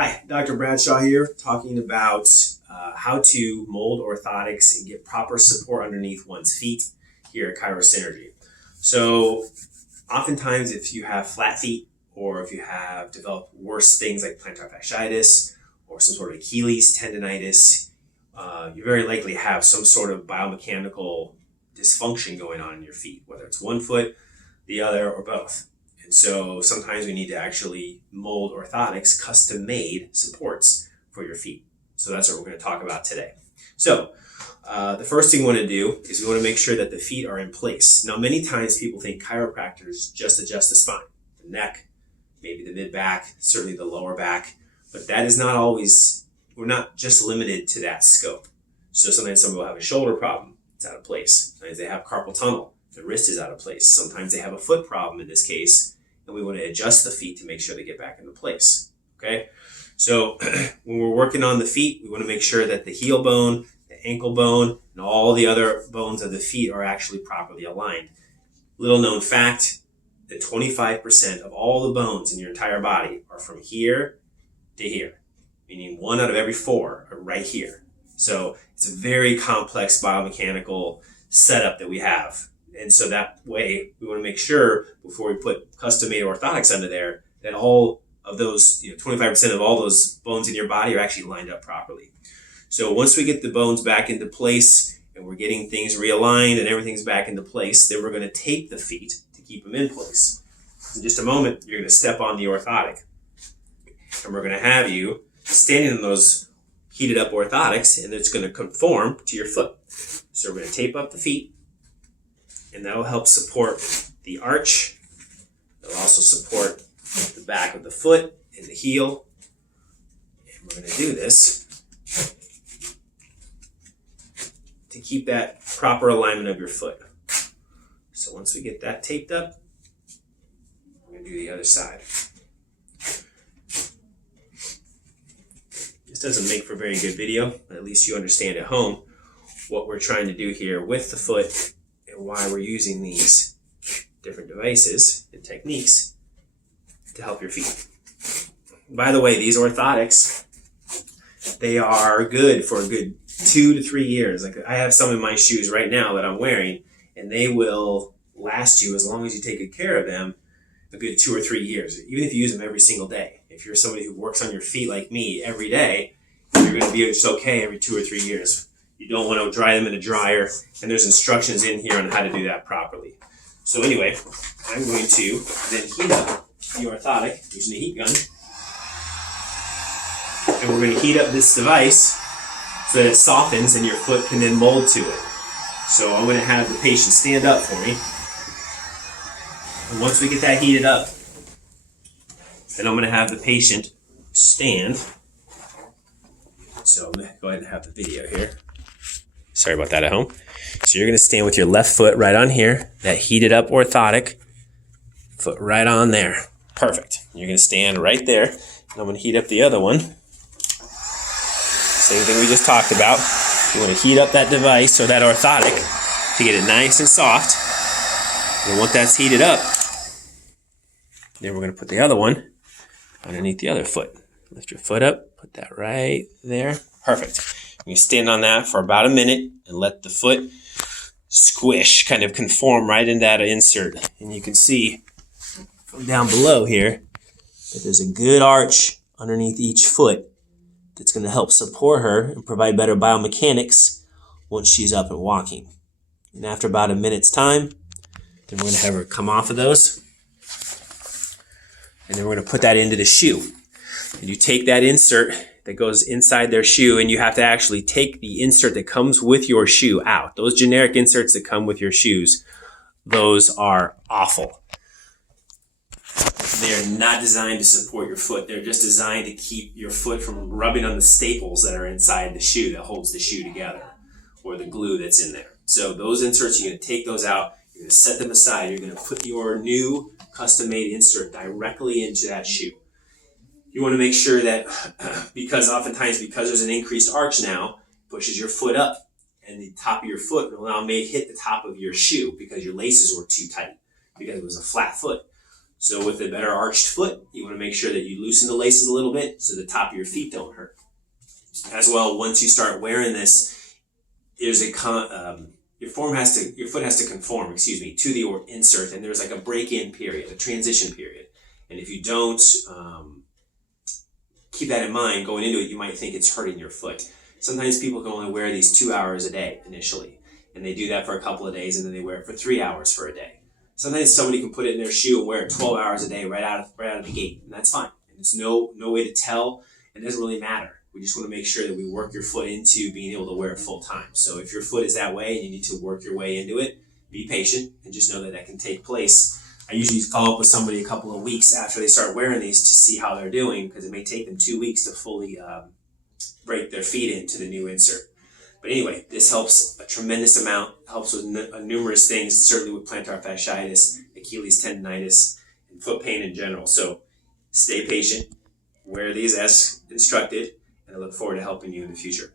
Hi, Dr. Bradshaw here, talking about how to mold orthotics and get proper support underneath one's feet here at Chirocynergy. So oftentimes if you have flat feet or if you have developed worse things like plantar fasciitis or some sort of Achilles tendonitis, you very likely have some sort of biomechanical dysfunction going on in your feet, whether it's one foot, the other, or both. And so sometimes we need to actually mold orthotics, custom-made supports for your feet. So that's what we're going to talk about today. So the first thing we want to do is we want to make sure that the feet are in place. Now, many times people think chiropractors just adjust the spine, the neck, maybe the mid-back, certainly the lower back, but that is not always, we're not just limited to that scope. So sometimes some people have a shoulder problem, it's out of place. Sometimes they have carpal tunnel, the wrist is out of place. Sometimes they have a foot problem in this case, and we want to adjust the feet to make sure they get back into place, okay? So when we're working on the feet, we want to make sure that the heel bone, the ankle bone, and all the other bones of the feet are actually properly aligned. Little known fact, that 25% of all the bones in your entire body are from here to here, meaning 1 out of every 4 are right here. So it's a very complex biomechanical setup that we have. And so that way, we want to make sure before we put custom-made orthotics under there that all of those, 25% of all those bones in your body are actually lined up properly. So once we get the bones back into place and we're getting things realigned and everything's back into place, then we're going to tape the feet to keep them in place. In just a moment, you're going to step on the orthotic. And we're going to have you standing in those heated up orthotics, and it's going to conform to your foot. So we're going to tape up the feet. And that'll help support the arch. It'll also support the back of the foot and the heel. And we're going to do this to keep that proper alignment of your foot. So once we get that taped up, we're going to do the other side. This doesn't make for a very good video, but at least you understand at home what we're trying to do here with the foot and why we're using these different devices and techniques to help your feet. By the way, these orthotics, they are good for a good 2 to 3 years. Like I have some in my shoes right now that I'm wearing, and they will last you as long as you take good care of them, a good 2 or 3 years, even if you use them every single day. If you're somebody who works on your feet like me every day, you're going to be just okay every 2 or 3 years. You don't want to dry them in a dryer, and there's instructions in here on how to do that properly. So anyway, I'm going to then heat up the orthotic using a heat gun. And we're going to heat up this device so that it softens and your foot can then mold to it. So I'm going to have the patient stand up for me. And once we get that heated up, then I'm going to have the patient stand. So I'm going to go ahead and have the video here. Sorry about that at home. So you're going to stand with your left foot right on here, that heated up orthotic, foot right on there. Perfect. You're going to stand right there, and I'm going to heat up the other one. Same thing we just talked about. You want to heat up that device or that orthotic to get it nice and soft. And once that's heated up, then we're going to put the other one underneath the other foot. Lift your foot up, put that right there. Perfect. You stand on that for about a minute and let the foot squish, kind of conform right in that insert. And you can see from down below here that there's a good arch underneath each foot that's going to help support her and provide better biomechanics once she's up and walking. And after about a minute's time, then we're going to have her come off of those. And then we're going to put that into the shoe. And you take that insert that goes inside their shoe, and you have to actually take the insert that comes with your shoe out. Those generic inserts that come with your shoes, those are awful. They're not designed to support your foot. They're just designed to keep your foot from rubbing on the staples that are inside the shoe that holds the shoe together, or the glue that's in there. So those inserts, you're going to take those out. You're going to set them aside. You're going to put your new custom-made insert directly into that shoe. You want to make sure that because there's an increased arch now, pushes your foot up, and the top of your foot now may hit the top of your shoe because your laces were too tight, because it was a flat foot. So with a better arched foot, you want to make sure that you loosen the laces a little bit so the top of your feet don't hurt. As well, once you start wearing this, there's your foot has to conform, to the insert, and there's like a break-in period, a transition period. And if you don't keep that in mind going into it, you might think it's hurting your foot. Sometimes people can only wear these 2 hours a day initially, and they do that for a couple of days, and then they wear it for 3 hours for a day. Sometimes somebody can put it in their shoe and wear it 12 hours a day right out of the gate, and that's fine. And there's no way to tell, and it doesn't really matter. We just want to make sure that we work your foot into being able to wear it full time. So if your foot is that way and you need to work your way into it, be patient and just know that that can take place. I usually follow up with somebody a couple of weeks after they start wearing these to see how they're doing, because it may take them 2 weeks to fully break their feet into the new insert. But anyway, this helps a tremendous amount, helps with numerous things, certainly with plantar fasciitis, Achilles tendonitis, and foot pain in general. So stay patient, wear these as instructed, and I look forward to helping you in the future.